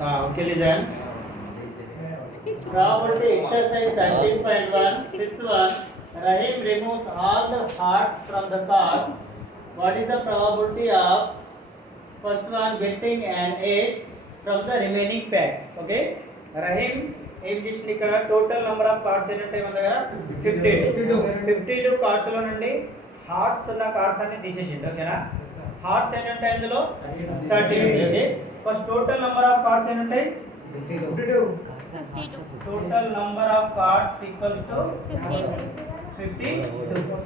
Okay, listen. Probability exercise 13.1. Fifth one. Rahim removes all the hearts from the cards. What is the probability of first one getting an ace from the remaining pack? Okay. Rahim ఏం చేసింది ఇక్కడ total number of cards ఎన్ని ఉంటాయి మన దగ్గర 52 కార్డ్స్ లో నుండి హార్ట్స్ ఉన్న కార్డ్స్ అన్ని తీసేసిండు ఓకేనా హార్ట్స్ ఎన్ని ఉంటాయి అందులో 30 ఉంటాయి okay first total number of cards ఎన్ని ఉంటాయి 52 total number of cards equals to 52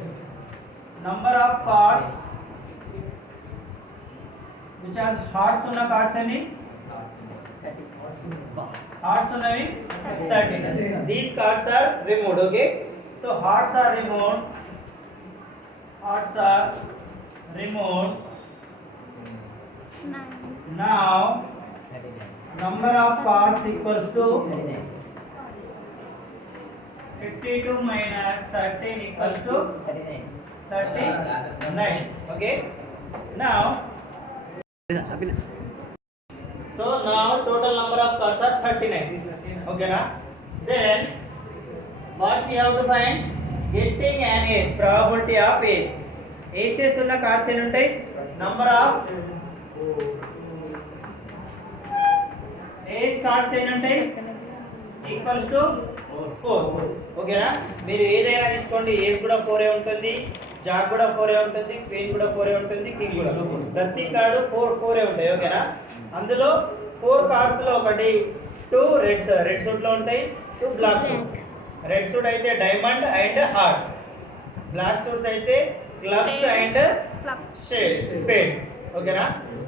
number of cards which are hearts ఉన్న cards any hearts ఉన్నవి 30 these cards are removed okay so hearts are removed now number of cards equals to 52 minus 13 equals to 39 okay now so now total number of cards are 39 okay na then what we have to find getting an ace probability of ace aces ఉన్న cards ఎన్ని ఉంటాయి number of ace cards ఎన్ని ఉంటాయి equals to 4 ఓకేనా మీరు ఏదైనా తీసుకోండి ఏస్ కూడా 4 ఉంటుంది జాక్ కూడా 4 ఉంటుంది క్వీన్ కూడా 4 ఉంటుంది కింగ్ కూడా ప్రతి కార్డు 4 ఉంటాయి ఓకేనా అందులో 4 కార్డ్స్ లో ఒకటి 2 రెడ్ సూట్ లో ఉంటాయి 2 బ్లాక్ సూట్ రెడ్ సూట్ అయితే diamond and hearts black suits అయితే క్లబ్స్ అండ్ స్పేడ్స్ ఓకేనా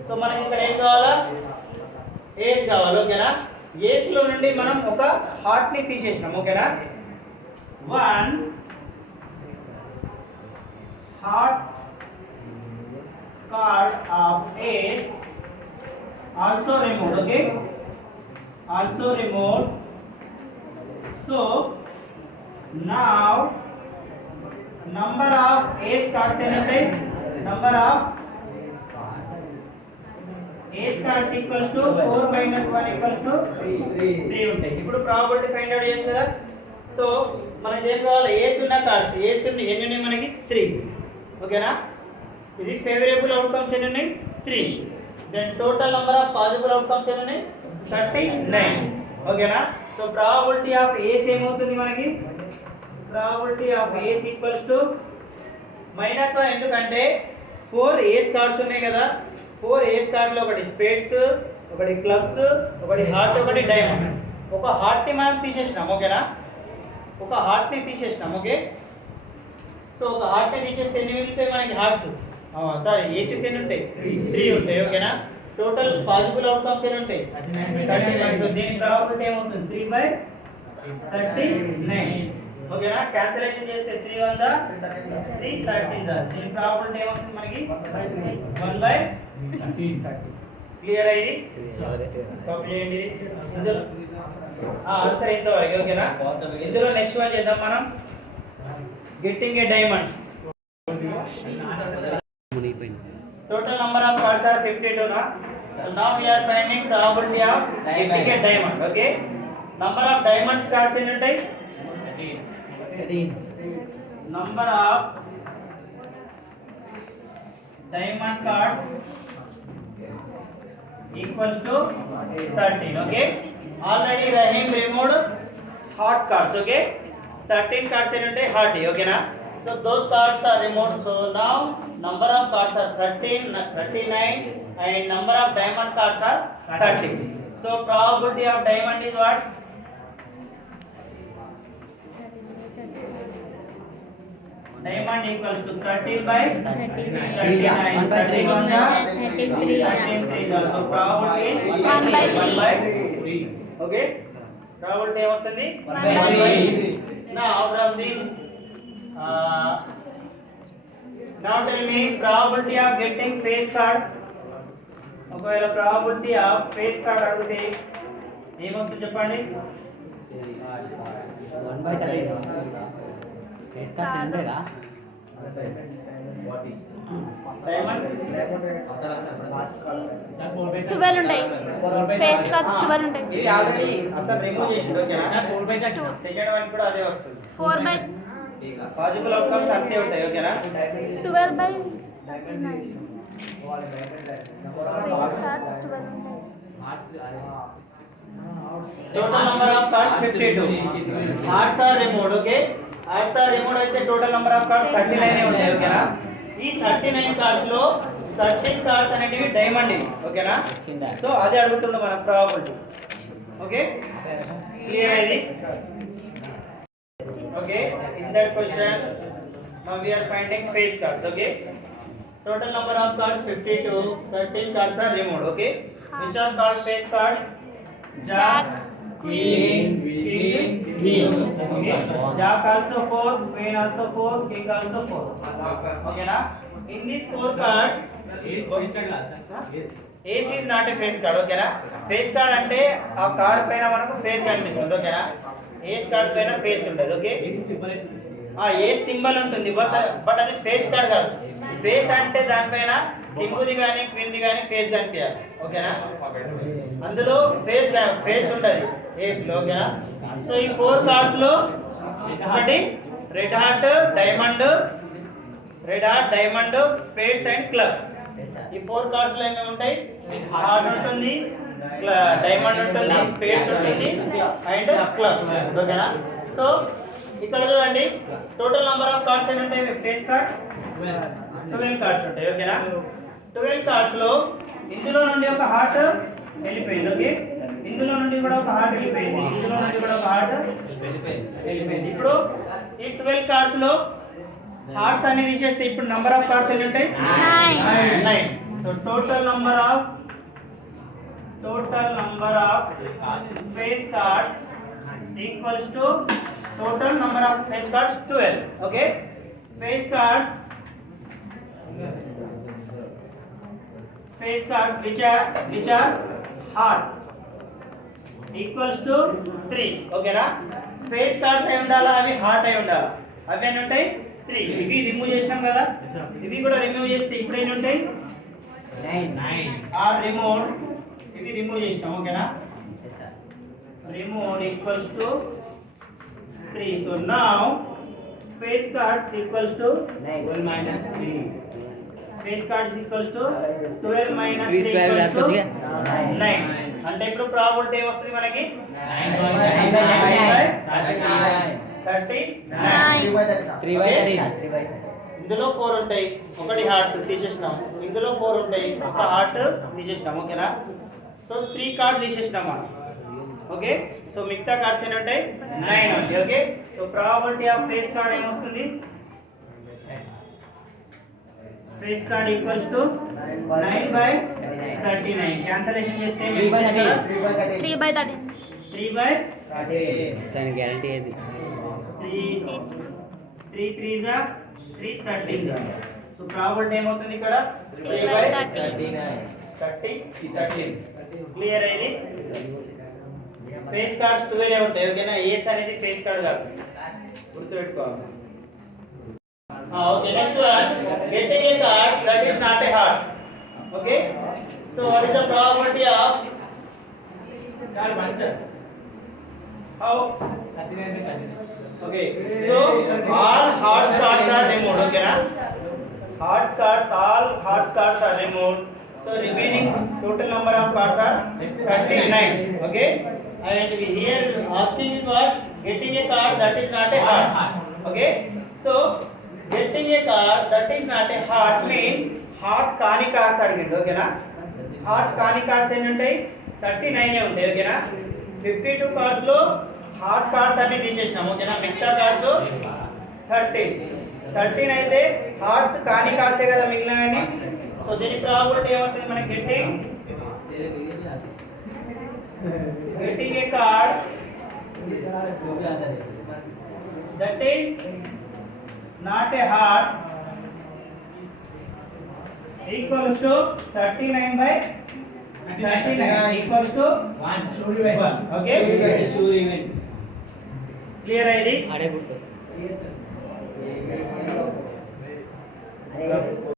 సో మనకి ఇక్కడ ఏం కావాలా ఏస్ కావాలి ఓకేనా ఏస్ లో నుండి మనం ఒక హార్ట్ ని తీసేసినాం ఓకేనా 1 heart card of ace also removed okay also removed so now number of ace cards ఎన్ని ఉంటాయి number of ace cards equals to 4 minus 1 equals to 3 ఉంటాయి ఇప్పుడు ప్రాబబిలిటీ ఫైండ్ అవుట్ చేయాలి కదా సో మనకి ఏం కావాలి ఏస్ ఉన్న కార్డ్స్ ఏస్ ఎన్ని ఉన్నాయి మనకి 3 ఓకేనా ఇది ఫేవరబుల్ అవుట్కమ్స్ ఎన్ని ఉన్నాయి 3 then total number of possible outcomes ఎన్ని ఉన్నాయి 39 ఓకేనా సో ప్రాబబిలిటీ ఆఫ్ ఏస్ ఏమవుతుంది మనకి probability of ace equals to -1 ఎందుకంటే 4 ఏస్ కార్డ్స్ ఉన్నాయి కదా 4 ఏస్ కార్డులో ఒకటి స్పేడ్స్ ఒకటి క్లబ్స్ ఒకటి హార్ట్ ఒకటి డైమండ్ ఒక హార్ట్ ని మనం తీసేసినాం ఓకేనా ఒక హార్ట్ ని తీసేసినాం ఓకే సో ఒక హార్ట్ ని తీసేస్తే ఎన్ని మిగులుతాయి మనకి హార్ట్స్ సారీ ఏసీస్ ఎన్ని ఉంటాయి 3 ఉంటాయి ఓకేనా టోటల్ పాసిబుల్ అవుట్కమ్స్ ఎన్ని ఉంటాయి 39 సో దీని ప్రాబబిలిటీ ఏమవుతుంది 3/39 ఓకేనా క్యాన్సిలేషన్ చేస్తే 3 1 3 30 దీని ప్రాబబిలిటీ ఏమవుతుంది మనకి 1/30 క్లియర్ అయ్యి కాపీ చేయండి ఇందులో ఆన్సర్ ఇంతవరకు ఓకేనా ఇందులో నెక్స్ట్ వన్ చేద్దాం మనం getting a diamonds total number of cards are 52 na so now we are finding probability of getting a diamond okay number of diamonds cards ఎన్ని ఉంటాయి 13 number of diamond cards equals to 13 okay already Rahim removed heart cards okay 13 cards ఎన్ని ఉంటాయి heart okay na so those cards are removed so now number of cards are 39 and number of diamond cards are 30 so probability of diamond is what diamond equals to 13/39 13 so probability is 1/3 okay probability ఏమొస్తుంది 1/3 now from the now tell me probability of getting face card ఒకవేళ probability of face card అడిగితే ఏమొస్తుంది చెప్పండి 1/30 face cards ఎంతేగా డైమండ్ 12 ఉంటాయి. Face cards 12 ఉంటాయి. ఇది ఆల్రెడీ అతను రిమూవ్ చేసిండు ఓకేనా. సెకండ్ వన్ కూడా అదే వస్తుంది. 4/9 పాజిబుల్ అవుట్కమ్స్ అంతే ఉంటాయి ఓకేనా. 12/9 ఫేస్ కార్డ్స్ 12 ఉంటాయి. Total number of cards 52. Hearts are removed okay. Hearts are removed అయితే టోటల్ నంబర్ ఆఫ్ కార్డ్స్ 39 ఉంటాయి ఓకేనా. ఈ 39 కార్డ్స్ లో 13 కార్డ్స్ అనేటివి డైమండ్ ఇవి ఓకేనా. సో అదే అడుగుతుండే మన ప్రాబబిలిటీ ఓకే. క్లియర్ ఇది okay. In that question now we are finding face cards okay. Total number of cards 52. 13 cards are removed okay. Which are called face cards? Jack, Queen, King okay. Jack also 4, Queen also 4, King also 4 okay na. In these 4 cards Ace is not a face card okay na. Face card అంటే ఆ కార్డ్ పైన మనకు ఫేస్ కనిపిస్తుంది ఓకేనా. ఏస్ కార్డ్ పైన ఫేస్ ఉంటుంది ఓకే. ఏ సింబల్ ఉంటుంది బట్ అది ఫేస్ కార్డ్ కాదు. ఫేస్ అంటే దానిపైన కింగ్ది కానీ క్వీన్ది కానీ ఫేస్ కనిపించాలి ఓకేనా. అందులో ఫేస్ ఉంటుంది ఏస్ లో ఓకేనా. సో ఈ 4 కార్డ్స్ లో ఒకటి red heart diamond spades and clubs. ఈ 4 కార్డ్స్ లో ఏమేమి ఉంటాయి? హార్ట్ ఉంటుంది, డైమండ్ ఉంటుంది, స్పేడ్స్ ఉంటుంది అండ్ క్లబ్స్ ఓకేనా. సో ఇక్కడ చూడండి టోటల్ నంబర్ ఆఫ్ కార్డ్స్ ఎన్ని ఉంటాయి? ఫేస్ కార్డ్స్ 12 కార్డ్స్ ఉంటాయి ఓకేనా. 12 కార్డ్స్ లో ఇందులో నుండి ఒక హార్ట్ వెళ్ళిపోయింది ఓకే. ఇందులో నుండి కూడా ఒక హార్ట్ వెళ్ళిపోయింది, ఇందులో నుండి కూడా ఒక హార్ట్ వెళ్ళిపోయింది. ఇప్పుడు ఈ 12 కార్డ్స్ లో హార్ట్స్ అన్ని తీసేస్తే ఇప్పుడు నంబర్ ఆఫ్ కార్డ్స్ ఎన్ని ఉంటాయి? 9. So total number of face cards equals to total number of face cards 12 okay. Face cards which are heart equals to 3 okay na. Face cards అయి ఉండాలా, అవి హార్ట్ అయి ఉండాలా. అవి ఎన్ని ఉంటాయి? 3. ఇవి రిమూవ్ చేసినాం కదా, ఇవి కూడా రిమూవ్ చేస్తే ఇప్పుడు ఎన్ని ఉంటాయి? 9 ఆర్ రిమూవ్డ్. ఇవి రిమూవ్ చేసినాం ఓకేనా. Removed equals to 3. So now face cards equals to 12 minus 3. Face cards equals to 12 minus 3 equals to 9. అంటే ఇప్పుడు ప్రాబబిలిటీ వస్తుంది మనకి 39. ఇందులో 4 ఉంటాయి, ఒకటి హార్ట్ తీసేసినాం. ఇందులో 4 ఉంటాయి, ఒక హార్ట్ తీసేసినాం ఓకేనా. సో 3 కార్డ్ తీసేసినాం మనం ఓకే. సో మిగతా కార్డ్స్ ఎన్ని ఉంటాయి? 9 ఉంటాయి okay. So probability of face card ఏమొస్తుంది? Face card equals to 9/39. Cancellation చేస్తే 3/13 గ్యారంటీ ఏది? 3 3s are 13. సో ప్రాబబిలిటీ ఏమవుతుంది ఇక్కడ? 3/13. క్లియర్ అయింది. ఫేస్ కార్డ్స్ 12 ఉంటాయి ఓకేనా. ఏస్ అనేది ఫేస్ కార్డ్ కాదు, గుర్తుపెట్టుకోవాలి okay. Next one getting a card that is not a heart okay. So what is the probability of how okay. So all heart cards are removed ఓకేనా. all hearts cards are removed. So remaining total number of cards are 39 okay. And we here asking is what? Getting a card that is not a heart okay. So getting a card that is not a heart means heart కాని కార్డ్స్ అడిగిండు ఓకేనా. హార్ట్ కాని కార్డ్స్ ఎన్ని ఉంటాయి? 39 ఉంటాయి ఓకేనా. 52 కార్డ్స్ లో heart cards అన్ని తీసేసినాం ఓకేనా. మిగతా కార్డ్స్ 13 అయితే హార్ట్స్ కాని కార్డ్సే కదా మిగిలినవన్నీ. సో దీని ప్రాబబిలిటీ ఏమవుతుంది మనకి? getting a card that is not a heart equals to 39/39 equals to 1 okay. Clear అయ్యింది?